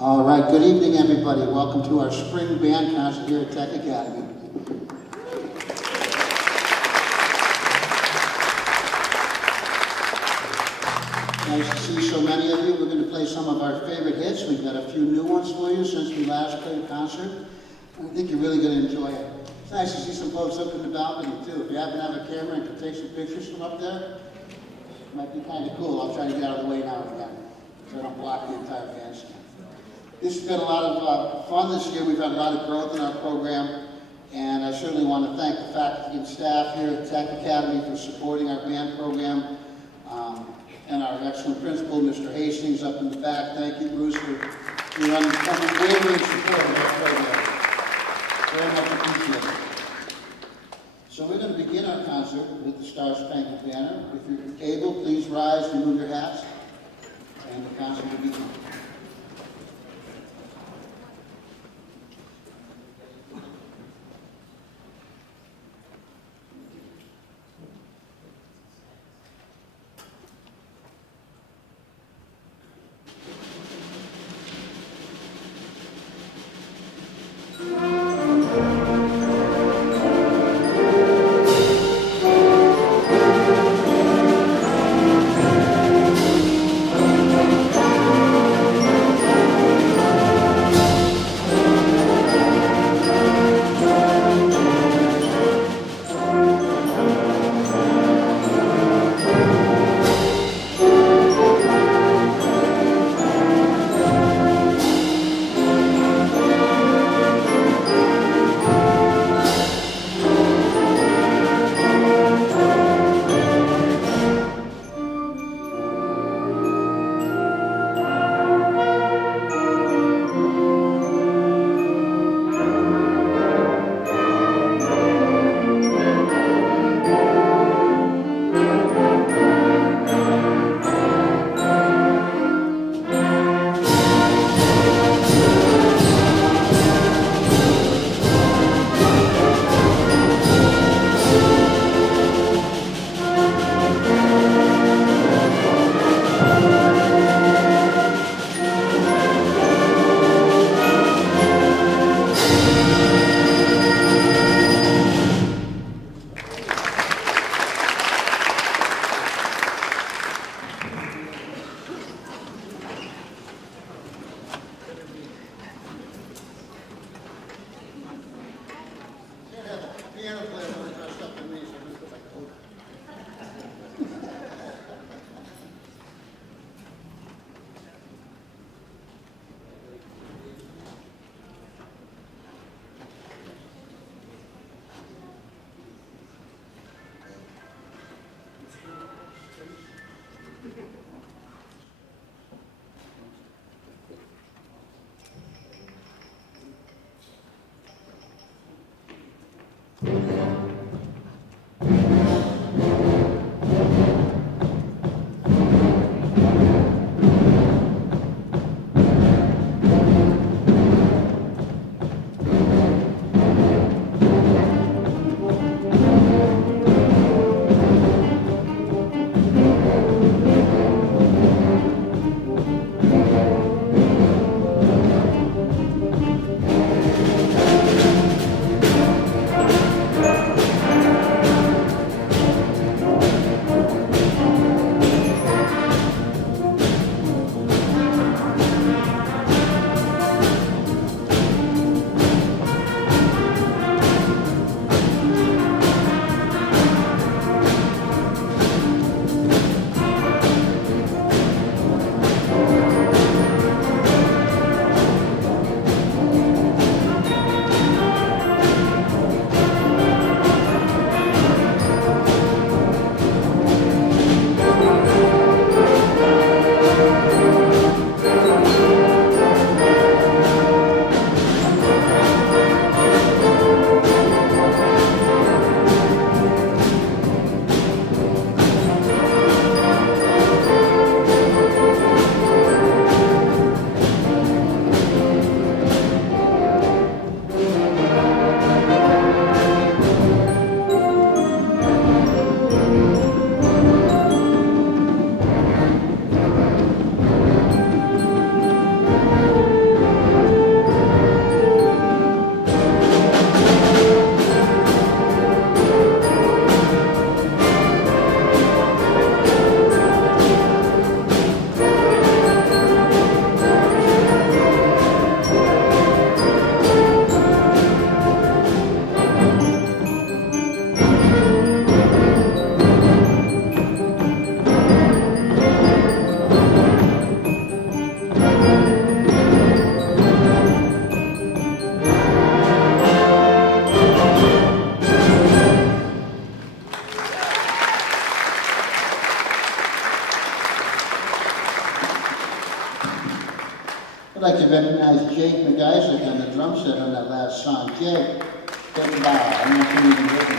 All right, good evening, everybody. Welcome to our spring band concert here at Tech Academy. Nice to see so many of you. We're going to play some of our favorite hits. We've got a few new ones for you since we last played a concert. I think you're really going to enjoy it. It's nice to see some folks up in the balcony, too. If you happen to have a camera and can take some pictures from up there, it might be kind of cool. I'll try to get out of the way now again, so I don't block the entire bandstand. This has been a lot of fun this year. We've had a lot of growth in our program, and I certainly want to thank the faculty and staff here at Tech Academy for supporting our band program, and our excellent principal, Mr. Hastings, up in the back. Thank you, Bruce, for your unwavering support of our program. Very much appreciated. So we're going to begin our concert with the Star Spangled Banner. If you're able, please rise, remove your hats, and the concert will begin. I'd like to recognize Jake McIsaac on the drum set on that last song. Jake, get the bow. I want you to be with me.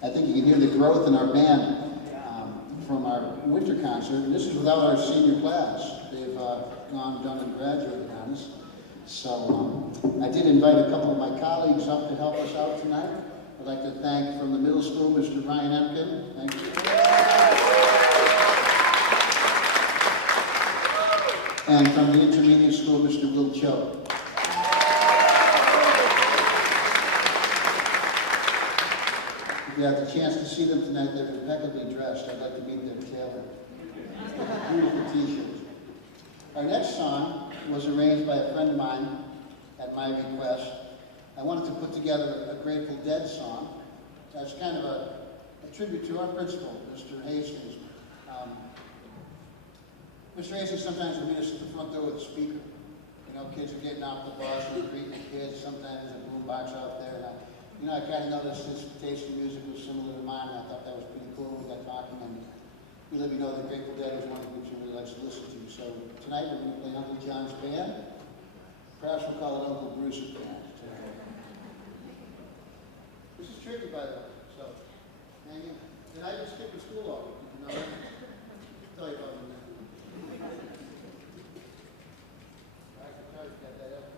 I think you can hear the growth in our band from our winter concert. And this is without our senior class. They've gone, done, and graduated on us. So I did invite a couple of my colleagues up to help us out tonight. I'd like to thank from the middle school, Mr. Ryan Emkin. Thank you. And from the intermediate school, Mr. Will Cho. If you have the chance to see them tonight, they're impeccably dressed. I'd like to meet their tailor. Beautiful t-shirts. Our next song was arranged by a friend of mine at my request. I wanted to put together a Grateful Dead song. That's kind of a tribute to our principal, Mr. Hastings. Mr. Hastings sometimes would meet us at the front door with a speaker. You know, kids are getting off the bus and greeting the kids. Sometimes there's a boom box out there. And I kind of noticed his taste in music was similar to mine, and I thought that was pretty cool. We got talking, and he let me know that Grateful Dead was one of the groups he really likes to listen to. So tonight we're going to play Uncle John's band. Perhaps we'll call it Uncle Bruce's band. This is tricky, by the way. So, hang in. And I just skipped school off. You know that? I'll tell you about it. I can try to get that up.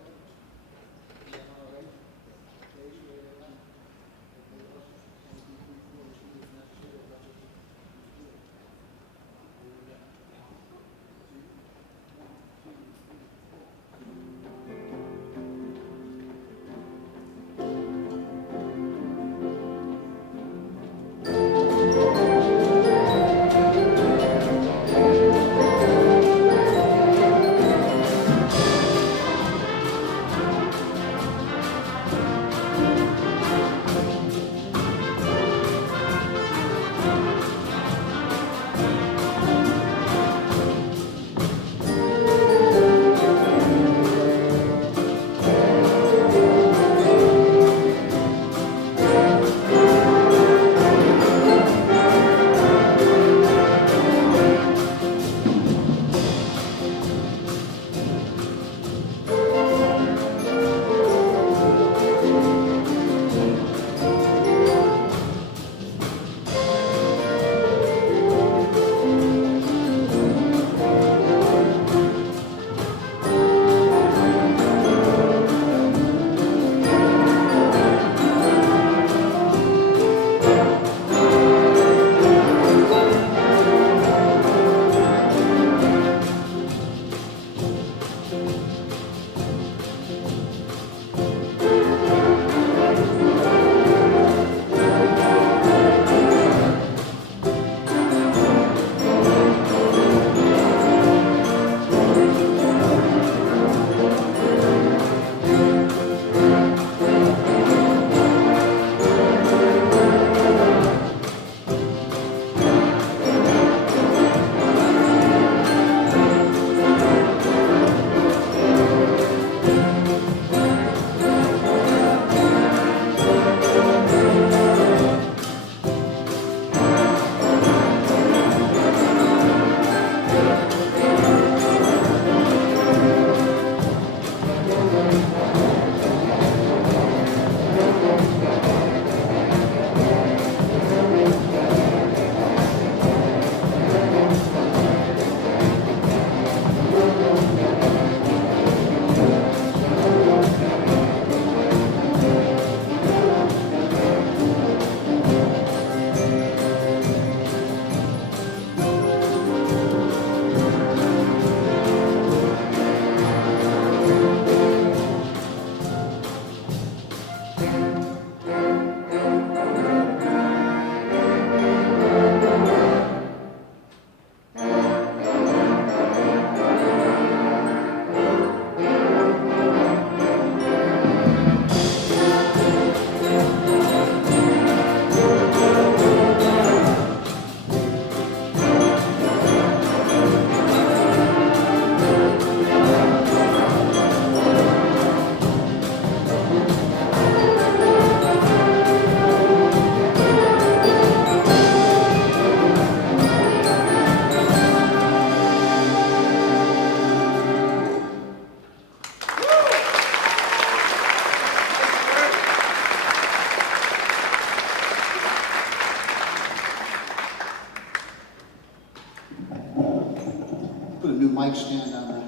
new mic stand on the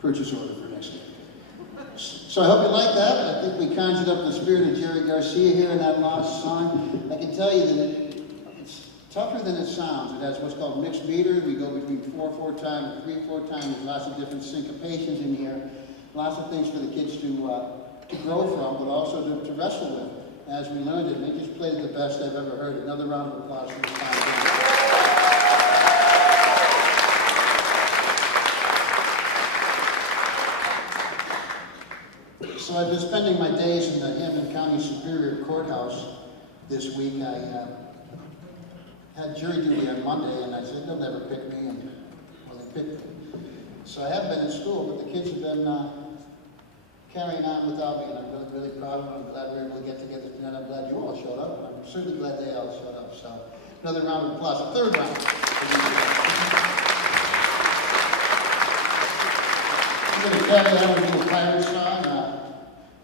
purchase order for next year. So I hope you like that. I think we conjured up the spirit of Jerry Garcia here in that last song. I can tell you that it's tougher than it sounds. It has what's called mixed meter. We go between 4/4 time and 3/4 time. There's lots of different syncopations in here. Lots of things for the kids to grow from, but also to wrestle with as we learned it. And they just played it the best I've ever heard. Another round of applause for the time. So I've been spending my days in the Hampton County Superior Courthouse this week. I had jury duty on Monday, and I said, they'll never pick me, and well, they picked me. So I haven't been in school, but the kids have been carrying on without me, and I'm really, really proud of them. I'm glad we were able to get together tonight. I'm glad you all showed up. I'm certainly glad they all showed up. So another round of applause. A third round. I'm going to carry on with a little pirate song.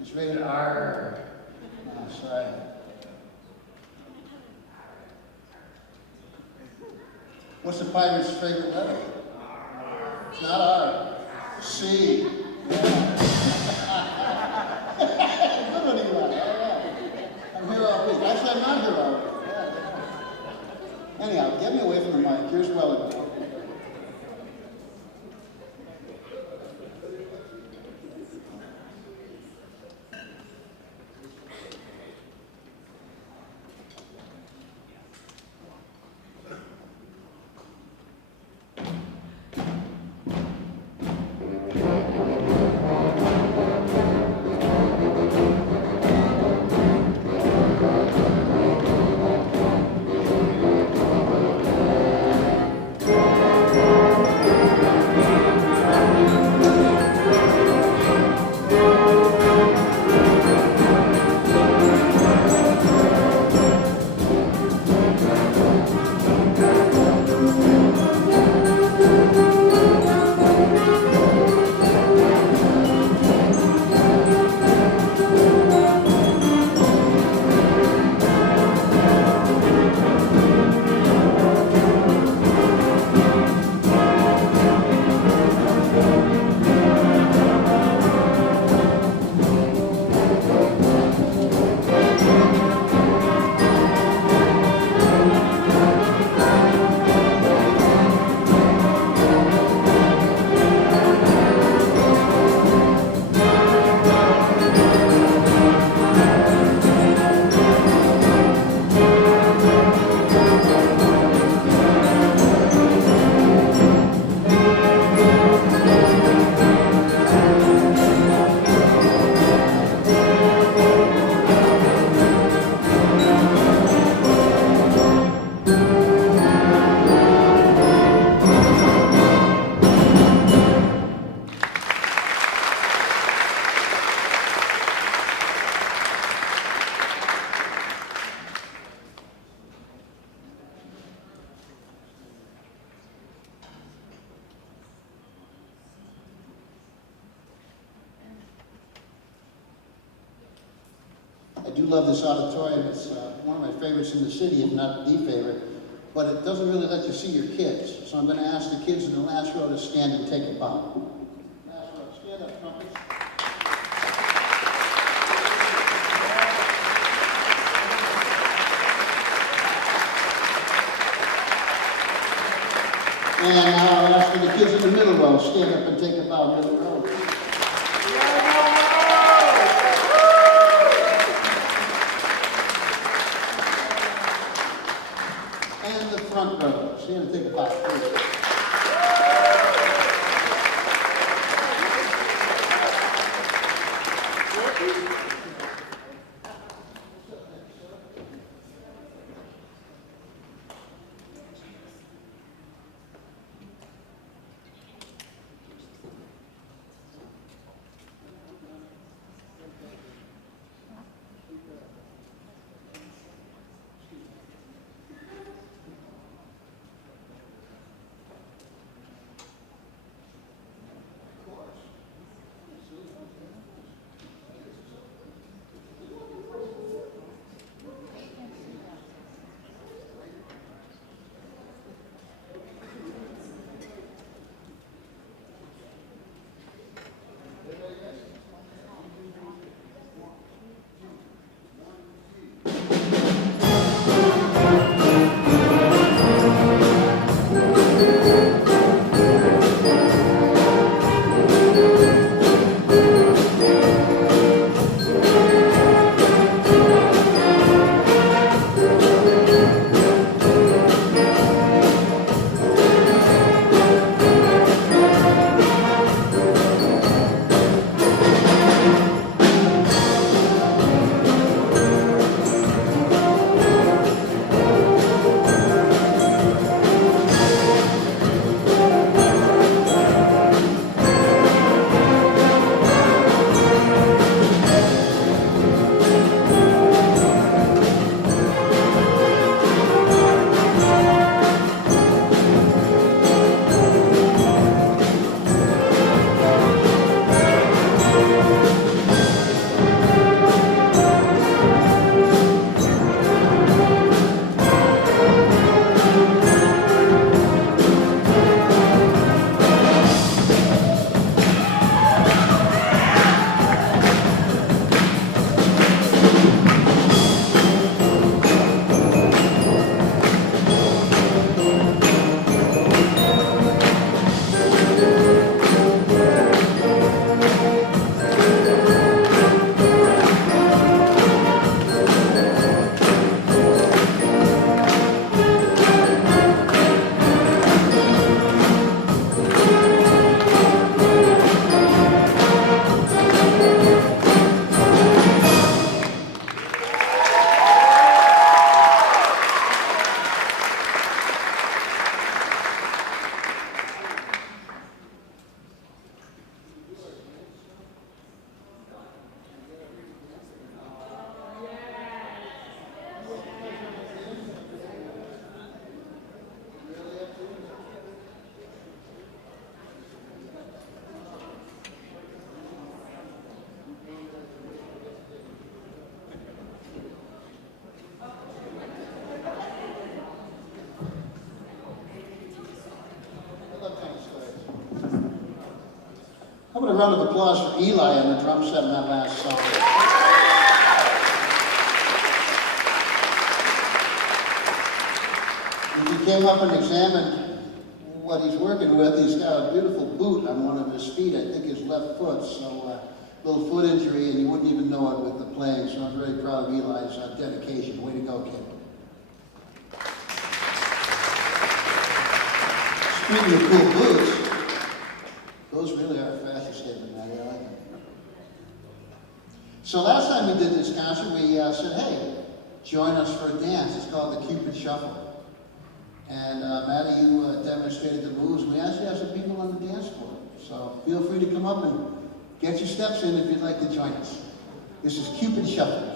It's rated R. Oh, sorry. What's the pirate's favorite letter? It's not R. C. Yeah. Good one, Eli. All right. I'm here all week. Actually, I'm not here all week. Yeah. Anyhow, get me away from the mic. Here's Wellington. I do love this auditorium. It's one of my favorites in the city, if not the favorite, but it doesn't really let you see your kids. So I'm going to ask the kids in the last row to stand and take a bow. Last row, stand up, trumpets. And now I'll ask the kids in the middle row, stand up and take a bow, middle row. And the front row, stand and take a bow, please. a round of applause for Eli on the drum set in that last song. If you came up and examined what he's working with, he's got a beautiful boot on one of his feet, I think his left foot, so little foot injury, and you wouldn't even know it with the playing, so I'm very proud of Eli's dedication. Way to go, kid. Speaking of cool boots, those really are a fashion statement, Maddie. I like them. So last time we did this concert, we said, hey, join us for a dance. It's called the Cupid Shuffle. And Maddie, you demonstrated the moves. We actually have some people on the dance floor. So feel free to come up and get your steps in if you'd like to join us. This is Cupid Shuffle.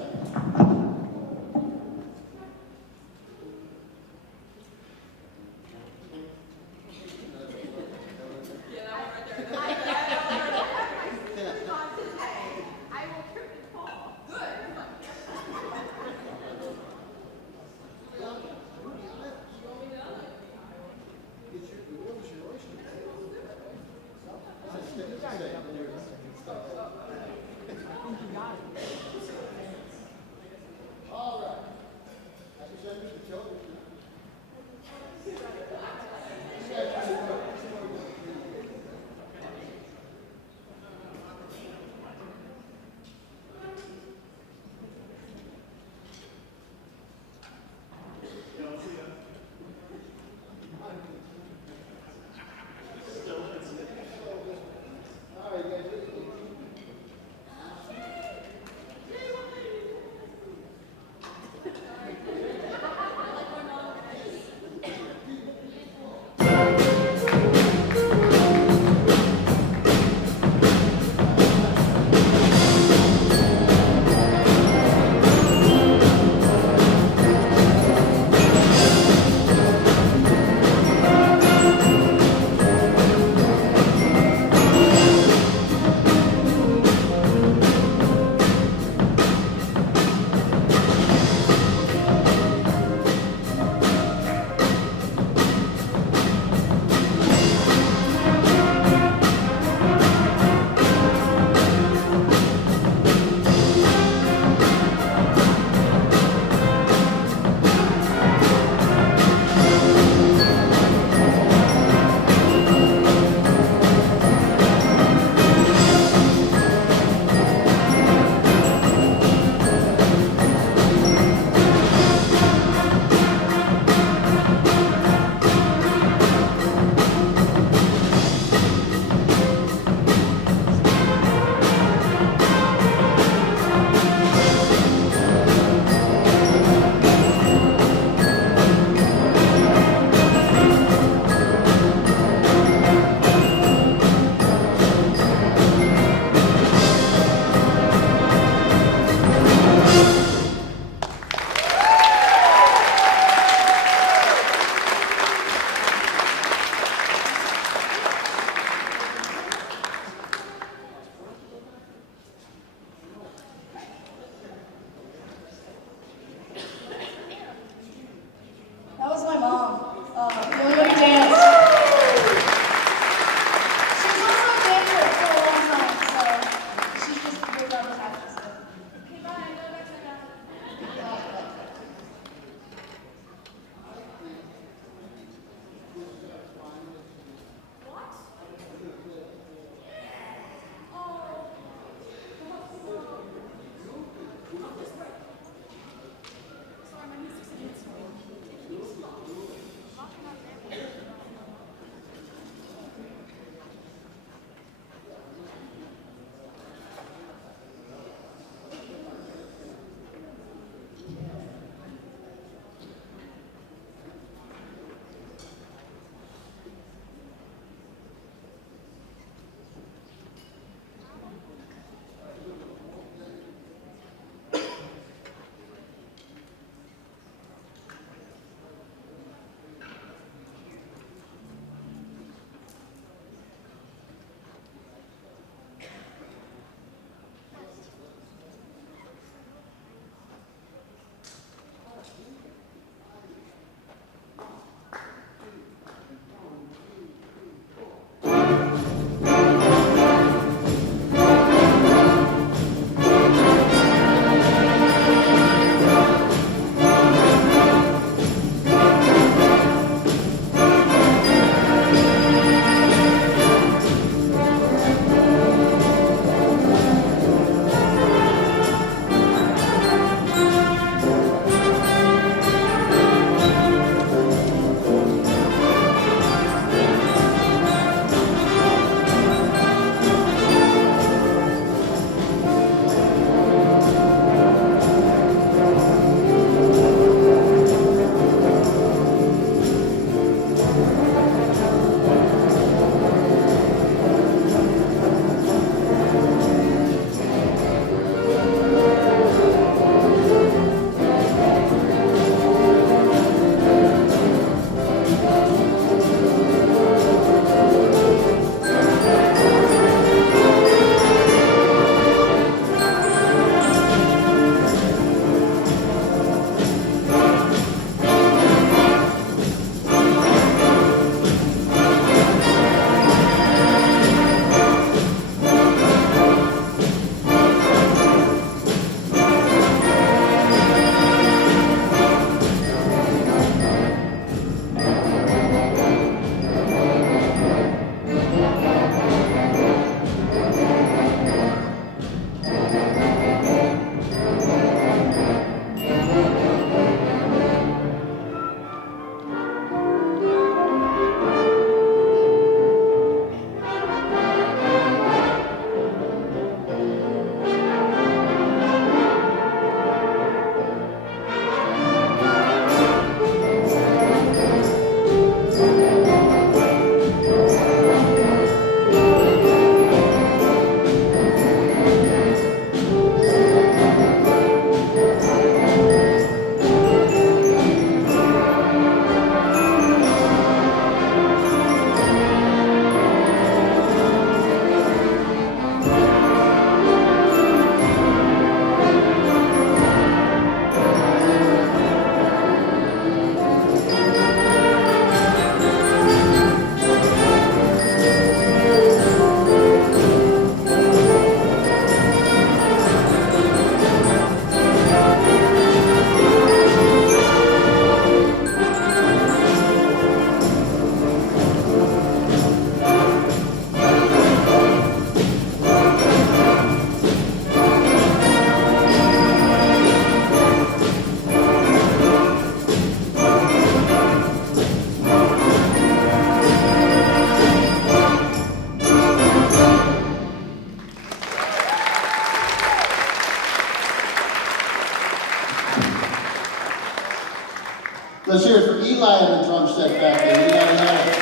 for Eli on the drum set back there. You never know it.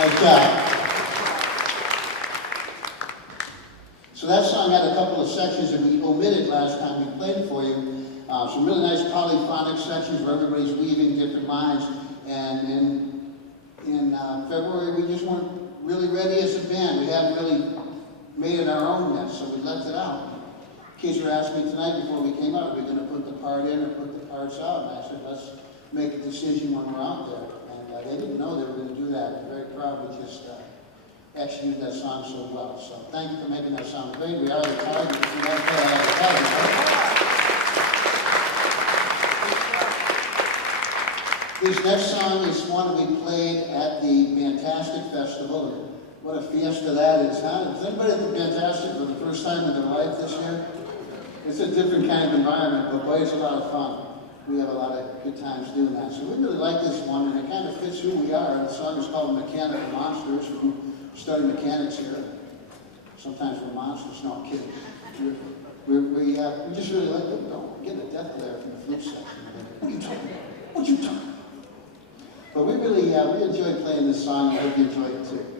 Like that. So that song had a couple of sections that we omitted last time we played it for you. Some really nice polyphonic sections where everybody's weaving different lines. And in February, we just weren't really ready as a band. We hadn't really made it our own yet, so we left it out. Kids were asking me tonight before we came out, are we going to put the part in or put the parts out? And I said, let's make a decision when we're out there. And they didn't know they were going to do that. I'm very proud we just executed that song so well. So thank you for making that sound great. We are the Tigers. We got to play out of the Tigers, right? This next song is one we played at the Fantastic Festival. What a fiesta that is, huh? Is anybody at the Fantastic for the first time in their life this year? It's a different kind of environment, but boy, it's a lot of fun. We have a lot of good times doing that. So we really like this one, and it kind of fits who we are. The song is called Mechanical Monsters. We study mechanics here. Sometimes we're monsters. No, I'm kidding. We just really like them. We're getting a death glare from the flute section. What are you talking about? What are you talking about? But we really, we enjoy playing this song. I hope you enjoy it too.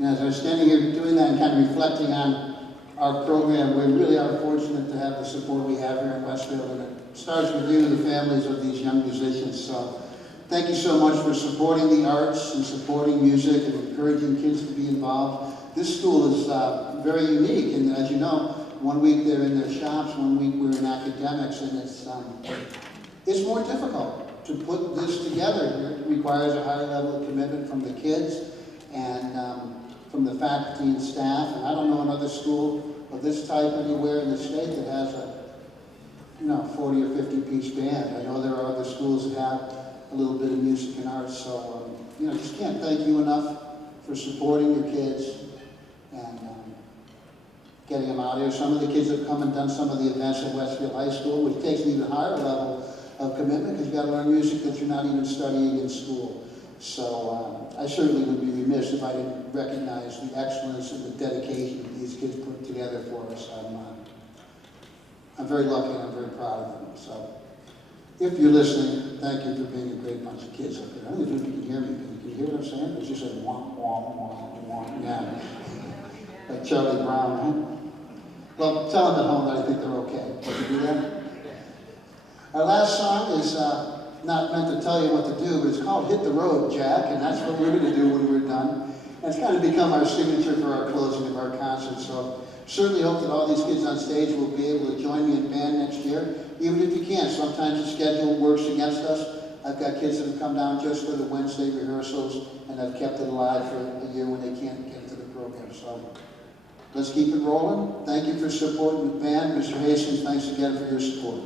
As I was standing here doing that and kind of reflecting on our program, we really are fortunate to have the support we have here in Westfield, and it starts with you, the families of these young musicians. So thank you so much for supporting the arts and supporting music and encouraging kids to be involved. This school is very unique, and as you know, 1 week they're in their shops, 1 week we're in academics, and it's more difficult to put this together. It requires a higher level of commitment from the kids and from the faculty and staff. And I don't know another school of this type anywhere in the state that has a 40 or 50 piece band. I know there are other schools that have a little bit of music and arts. So just can't thank you enough for supporting your kids and getting them out here. Some of the kids have come and done some of the events at Westfield High School, which takes an even higher level of commitment because you've got to learn music that you're not even studying in school. So I certainly would be remiss if I didn't recognize the excellence and the dedication that these kids put together for us. I'm very lucky and I'm very proud of them. So If you're listening, thank you for being a great bunch of kids up there. I don't know if you can hear me. Can you hear what I'm saying? It's just like wah, wah, wah, wah, yeah. Like Charlie Brown, huh? Well, tell them at home that I think they're okay. Can you do that? Our last song is not meant to tell you what to do, but it's called Hit the Road, Jack, and that's what we're going to do when we're done. And it's kind of become our signature for our closing of our concert, so certainly hope that all these kids on stage will be able to join me in band next year, even if you can't. Sometimes the schedule works against us. I've got kids that have come down just for the Wednesday rehearsals, and I've kept it alive for a year when they can't get to the program. So let's keep it rolling. Thank you for supporting the band. Mr. Hastings, thanks again for your support.